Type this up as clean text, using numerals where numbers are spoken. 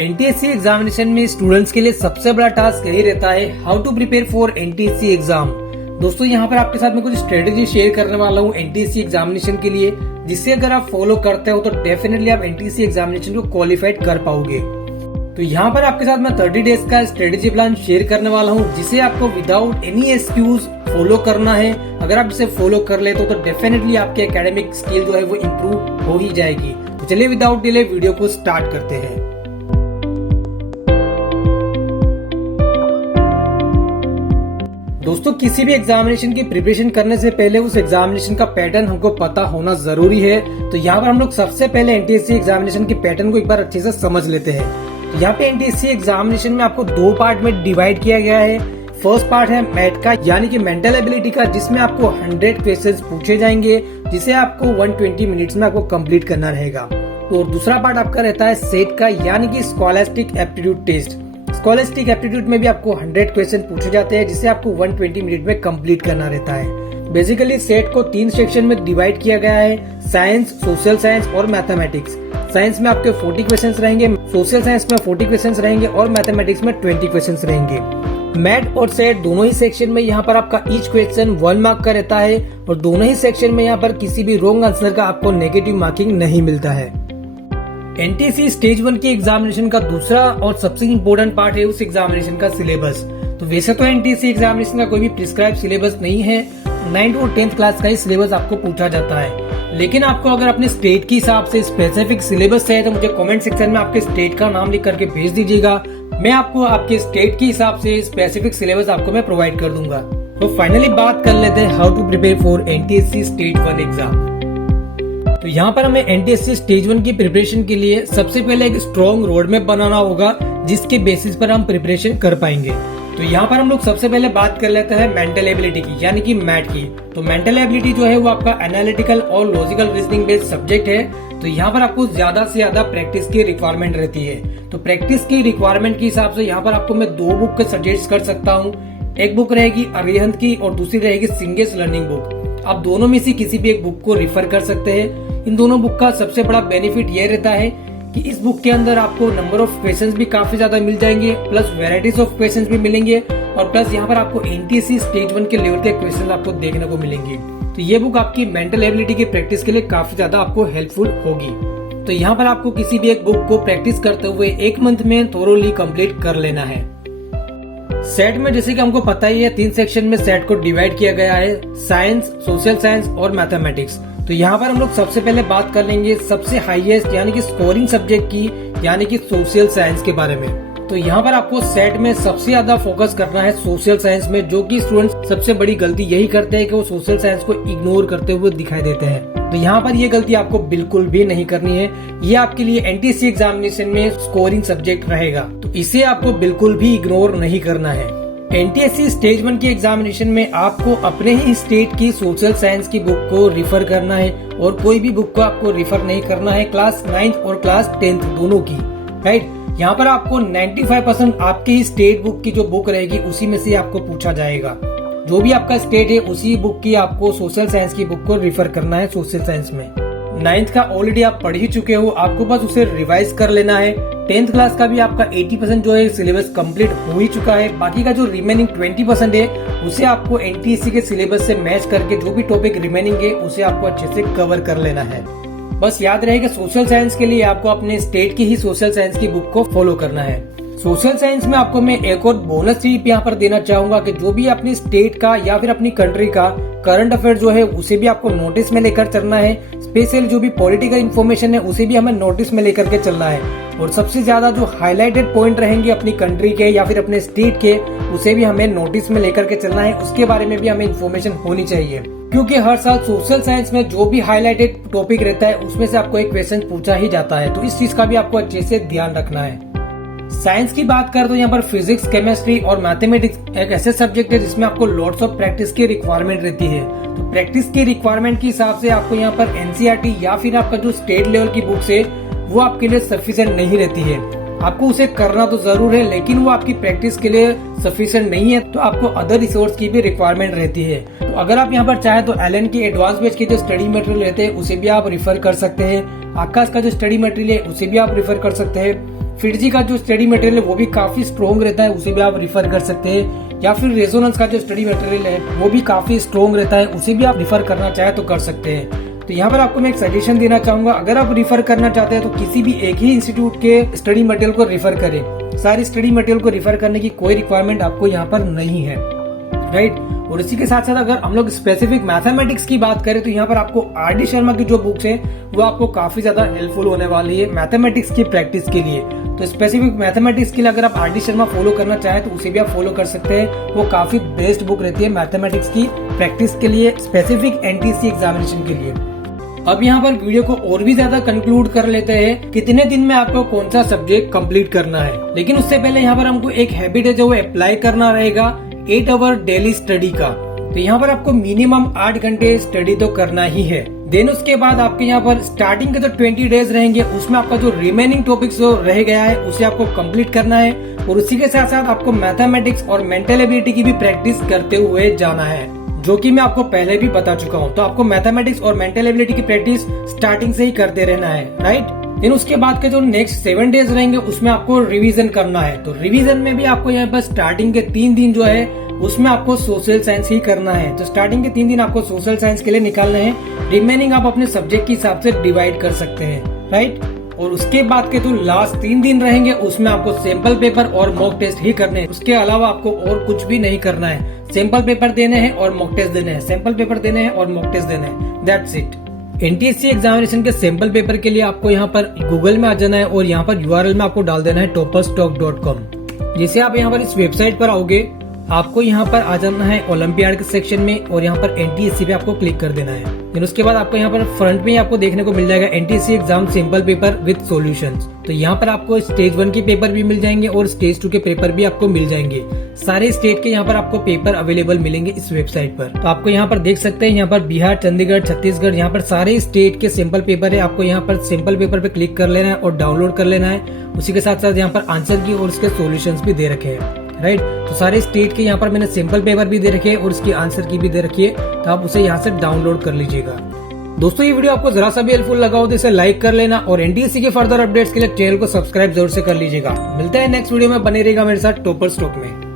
NTSC examination में students के लिए सबसे बड़ा टास्क यही रहता है how to prepare for NTSC exam. दोस्तों यहाँ पर आपके साथ में कुछ स्ट्रेटेजी शेयर करने वाला हूँ एनटीएससी एग्जामिनेशन के लिए, जिससे अगर आप फॉलो करते हो तो डेफिनेटली आप एनटीएससी एग्जामिनेशन को क्वालिफाइड कर पाओगे। तो यहाँ पर आपके साथ मैं 30 डेज का स्ट्रेटेजी प्लान शेयर करने वाला हूँ, जिसे आपको विदाउट एनी एक्सक्यूज फॉलो करना है। अगर आप इसे फॉलो कर ले तो डेफिनेटली आपके एकेडमिक स्किल जो है वो इम्प्रूव हो ही जाएगी। तो चलिए विदाउट डिले वीडियो को स्टार्ट करते हैं। दोस्तों किसी भी एग्जामिनेशन की प्रिपरेशन करने से पहले उस एग्जामिनेशन का पैटर्न हमको पता होना जरूरी है। तो यहाँ पर हम लोग सबसे पहले एनटीएससी एग्जामिनेशन के पैटर्न को एक बार अच्छे से समझ लेते हैं। तो यहाँ पे एनटीएससी एग्जामिनेशन में आपको दो पार्ट में डिवाइड किया गया है। फर्स्ट पार्ट है मैथ का, यानी कि मेंटल एबिलिटी का, जिसमें आपको 100 क्वेश्चंस पूछे जाएंगे, जिसे आपको 120 मिनट्स में आपको कंप्लीट करना रहेगा। तो दूसरा पार्ट आपका रहता है सेट का, यानी कि scholastic aptitude test. Scholastic aptitude में भी आपको 100 क्वेश्चन पूछे जाते हैं, जिसे आपको 120 मिनट में कंप्लीट करना रहता है। बेसिकली सेट को 3 सेक्शन में डिवाइड किया गया है, साइंस, सोशल साइंस और मैथमेटिक्स। साइंस में आपके 40 क्वेश्चंस रहेंगे, सोशल साइंस में 40 क्वेश्चंस रहेंगे और मैथमेटिक्स में 20 क्वेश्चंस रहेंगे। मैथ और सेट दोनों ही सेक्शन में यहाँ पर आपका ईच क्वेश्चन 1 मार्क का रहता है और दोनों ही सेक्शन में यहाँ पर किसी भी रॉन्ग आंसर का आपको नेगेटिव मार्किंग नहीं मिलता है। एनटीएससी स्टेज 1 की एग्जामिनेशन का दूसरा और सबसे इम्पोर्टेंट पार्ट है उस एग्जामिनेशन का सिलेबस। तो वैसे तो एनटीएससी एग्जामिनेशन का कोई भी प्रिस्क्राइब सिलेबस नहीं है, 9th और 10th क्लास का ही सिलेबस आपको पूछा जाता है। लेकिन आपको अगर अपने स्टेट के हिसाब से स्पेसिफिक सिलेबस चाहिए तो मुझे कमेंट सेक्शन में आपके स्टेट का नाम लिख करके भेज दीजिएगा। मैं आपको आपके स्टेट के हिसाब से स्पेसिफिक सिलेबस आपको मैं प्रोवाइड कर दूंगा। तो फाइनली बात कर लेते हैं how to prepare for NTSC stage 1 exam. तो यहाँ पर हमें एनटीएससी स्टेज 1 की प्रिपरेशन के लिए सबसे पहले एक स्ट्रॉन्ग रोड मैप बनाना होगा, जिसके बेसिस पर हम प्रिपरेशन कर पाएंगे। तो यहाँ पर हम लोग सबसे पहले बात कर लेते हैं मेंटल एबिलिटी की, यानी कि मैथ की। तो मेंटल एबिलिटी जो है वो आपका एनालिटिकल और लॉजिकल रीजनिंग बेस्ड सब्जेक्ट है। तो यहाँ पर आपको ज्यादा से ज्यादा प्रैक्टिस की रिक्वायरमेंट रहती है। तो प्रैक्टिस की रिक्वायरमेंट के हिसाब से यहाँ पर आपको मैं 2 बुक सजेस्ट कर सकता हूँ। एक बुक रहेगी अरिहंत की और दूसरी रहेगी सिंगेस लर्निंग बुक। आप दोनों में से किसी भी एक बुक को रिफर कर सकते हैं। इन दोनों बुक का सबसे बड़ा बेनिफिट ये रहता है कि इस बुक के अंदर आपको नंबर ऑफ क्वेश्चंस भी काफी ज्यादा मिल जाएंगे, प्लस वेराइटीज ऑफ क्वेश्चंस भी मिलेंगे और प्लस यहाँ पर आपको एनटीएससी स्टेज 1 के लेवल के क्वेश्चंस आपको देखने को मिलेंगे। तो ये बुक आपकी मेंटल एबिलिटी की प्रैक्टिस के लिए काफी ज्यादा आपको हेल्पफुल होगी। तो यहाँ पर आपको किसी भी एक बुक को प्रैक्टिस करते हुए 1 मंथ में थोरोली कंप्लीट कर लेना है। सेट में जैसे कि हमको पता ही है 3 सेक्शन में सेट को डिवाइड किया गया है, साइंस, सोशल साइंस और मैथमेटिक्स। तो यहाँ पर हम लोग सबसे पहले बात कर लेंगे सबसे हाईएस्ट यानी कि स्कोरिंग सब्जेक्ट की, यानी कि सोशल साइंस के बारे में। तो यहाँ पर आपको सेट में सबसे ज्यादा फोकस करना है सोशल साइंस में, जो कि स्टूडेंट्स सबसे बड़ी गलती यही करते हैं कि वो सोशल साइंस को इग्नोर करते हुए दिखाई देते हैं। तो यहाँ पर ये गलती आपको बिल्कुल भी नहीं करनी है। ये आपके लिए एनटीएससी एग्जामिनेशन में स्कोरिंग सब्जेक्ट रहेगा, तो इसे आपको बिल्कुल भी इग्नोर नहीं करना है। एनटीएससी स्टेज 1 की एग्जामिनेशन में आपको अपने ही स्टेट की सोशल साइंस की बुक को रिफर करना है और कोई भी बुक को आपको रिफर नहीं करना है क्लास 9th और क्लास 10th दोनों की, राइट। यहाँ पर आपको 95% आपके ही स्टेट बुक की जो बुक रहेगी उसी में से आपको पूछा जाएगा। जो भी आपका स्टेट है उसी बुक की आपको सोशल साइंस की बुक को रिफर करना है सोशल साइंस में। 9th का ऑलरेडी आप पढ़ ही चुके हो, आपको बस उसे रिवाइज कर लेना है। 10th क्लास का भी आपका 80% जो है सिलेबस कंप्लीट हो ही चुका है। बाकी का जो रिमेनिंग 20% है उसे आपको एनटीएससी के सिलेबस से मैच करके जो भी टॉपिक रिमेनिंग है उसे आपको अच्छे से कवर कर लेना है। बस याद रहेगा सोशल साइंस के लिए आपको अपने स्टेट की ही सोशल साइंस की बुक को फॉलो करना है। सोशल साइंस में आपको मैं एक और बोनस टिप यहाँ पर देना चाहूंगा कि जो भी अपनी स्टेट का या फिर अपनी कंट्री का करंट अफेयर जो है उसे भी आपको नोटिस में लेकर चलना है। स्पेशल जो भी पॉलिटिकल इन्फॉर्मेशन है उसे भी हमें नोटिस में लेकर के चलना है। और सबसे ज्यादा जो हाईलाइटेड पॉइंट रहेंगे अपनी कंट्री के या फिर अपने स्टेट के, उसे भी हमें नोटिस में लेकर के चलना है। उसके बारे में भी हमें इन्फॉर्मेशन होनी चाहिए, क्योंकि हर साल सोशल साइंस में जो भी हाईलाइटेड टॉपिक रहता है उसमें से आपको एक क्वेश्चन पूछा ही जाता है। तो इस चीज का भी आपको अच्छे से ध्यान रखना है। साइंस की बात कर तो यहाँ पर फिजिक्स, केमिस्ट्री और मैथमेटिक्स एक ऐसे सब्जेक्ट है जिसमें आपको लॉट्स ऑफ प्रैक्टिस की रिक्वायरमेंट रहती है। तो प्रैक्टिस की रिक्वायरमेंट के हिसाब से आपको यहाँ पर एनसीईआरटी या फिर आपका जो स्टेट लेवल की बुक्स है वो आपके लिए सफिशिएंट नहीं रहती है। आपको उसे करना तो जरूर है, लेकिन वो आपकी प्रैक्टिस के लिए सफिशिएंट नहीं है। तो आपको अदर रिसोर्स की भी रिक्वायरमेंट रहती है। तो अगर आप यहाँ पर चाहे तो एलएन के एडवांस बैच के जो स्टडी मटेरियल रहते हैं उसे भी आप रिफर कर सकते हैं। आकाश का जो स्टडी मटेरियल है उसे भी आप रिफर कर सकते हैं। फिटजी का जो स्टडी मटेरियल है वो भी काफी स्ट्रॉन्ग रहता है, उसे भी आप रिफर कर सकते हैं। या फिर रेजोनेंस का जो स्टडी मटेरियल है वो भी काफी स्ट्रॉन्ग रहता है, उसे भी आप रिफर करना चाहे तो कर सकते हैं। तो यहाँ पर आपको मैं एक सजेशन देना चाहूंगा, अगर आप रिफर करना चाहते हैं तो किसी भी एक ही इंस्टीट्यूट के स्टडी मटेरियल को रिफर करें। सारी स्टडी मटेरियल को रिफर करने की कोई रिक्वायरमेंट आपको यहाँ पर नहीं है, राइट। और इसी के साथ साथ अगर हम लोग स्पेसिफिक मैथमेटिक्स की बात करें तो यहाँ पर आपको आर.डी. शर्मा की जो बुक्स है वो आपको काफी ज्यादा हेल्पफुल होने वाली है मैथमेटिक्स की प्रैक्टिस के लिए। तो स्पेसिफिक मैथमेटिक्स के लिए अगर आप आर.डी. शर्मा फॉलो करना चाहें तो उसे भी आप फॉलो कर सकते हैं। वो काफी बेस्ट बुक रहती है मैथमेटिक्स की प्रैक्टिस के लिए, स्पेसिफिक एनटीएससी एग्जामिनेशन के लिए। अब यहाँ पर वीडियो को और भी ज्यादा कंक्लूड कर लेते हैं, कितने दिन में आपको कौन सा सब्जेक्ट कंप्लीट करना है। लेकिन उससे पहले यहाँ पर हमको एक हैबिट है जो अप्लाई करना रहेगा 8 आवर डेली स्टडी का। तो यहाँ पर आपको मिनिमम 8 घंटे स्टडी तो करना ही है। देन उसके बाद आपके यहाँ पर स्टार्टिंग के जो 20 डेज रहेंगे उसमें आपका जो रिमेनिंग टॉपिक्स जो रह गया है उसे आपको कंप्लीट करना है। और उसी के साथ साथ आपको मैथमेटिक्स और मेंटल एबिलिटी की भी प्रैक्टिस करते हुए जाना है, जो कि मैं आपको पहले भी बता चुका हूँ। तो आपको मैथमेटिक्स और मेंटल एबिलिटी की प्रैक्टिस स्टार्टिंग से ही करते रहना है, राइट। फिर उसके बाद के जो नेक्स्ट 7 डेज रहेंगे उसमें आपको रिवीजन करना है। तो रिवीजन में भी आपको यहाँ पर स्टार्टिंग के 3 दिन जो है उसमें आपको सोशल साइंस ही करना है। तो स्टार्टिंग के 3 दिन आपको सोशल साइंस के लिए निकालना है, रिमेनिंग आप अपने सब्जेक्ट के हिसाब से डिवाइड कर सकते हैं, राइट। और उसके बाद के जो लास्ट 3 दिन रहेंगे उसमें आपको सैंपल पेपर और मॉक टेस्ट ही करने हैं। उसके अलावा आपको और कुछ भी नहीं करना है। सैंपल पेपर देने हैं और मॉक टेस्ट देने हैं, सैंपल पेपर देने हैं और मॉक टेस्ट देने हैं, दैट्स इट। एनटीएससी एग्जामिनेशन के सैंपल पेपर के लिए आपको यहाँ पर गूगल में आ जाना है और यहाँ पर यूआरएल में आपको डाल देना है topperstalk.com। जैसे आप यहाँ पर इस वेबसाइट पर आओगे आपको यहाँ पर आ जाना है ओलंपियाड के सेक्शन में और यहाँ पर एनटीएससी पे आपको क्लिक कर देना है। फिर उसके बाद आपको यहाँ पर फ्रंट में आपको देखने को मिल जाएगा NTSC exam simple paper with solutions. तो यहाँ पर आपको स्टेज 1 के पेपर भी मिल जाएंगे और स्टेज 2 के पेपर भी आपको मिल जाएंगे। सारे स्टेट के यहाँ पर आपको पेपर अवेलेबल मिलेंगे इस वेबसाइट पर। तो आपको यहाँ पर देख सकते हैं, यहाँ पर बिहार, चंडीगढ़, छत्तीसगढ़, यहाँ पर सारे स्टेट के सिंपल पेपर है। आपको यहाँ पर सिंपल पेपर पे क्लिक कर लेना है और डाउनलोड कर लेना है। उसी के साथ साथ यहाँ पर आंसर की और उसके सॉल्यूशंस भी दे रखे हैं, राइट। तो सारे स्टेट के यहाँ पर मैंने सिंपल पेपर भी दे रखे हैं और उसकी आंसर की भी दे रखी है, तो आप उसे यहाँ से डाउनलोड कर लीजिएगा। दोस्तों ये वीडियो आपको जरा सा भी हेल्पफुल लगा हो तो इसे लाइक कर लेना और एनटीएससी के फर्दर अपडेट्स के लिए चैनल को सब्सक्राइब जरूर से कर लीजिएगा। मिलते हैं नेक्स्ट वीडियो में, बने रहेगा मेरे साथ टॉपर्स टॉक में।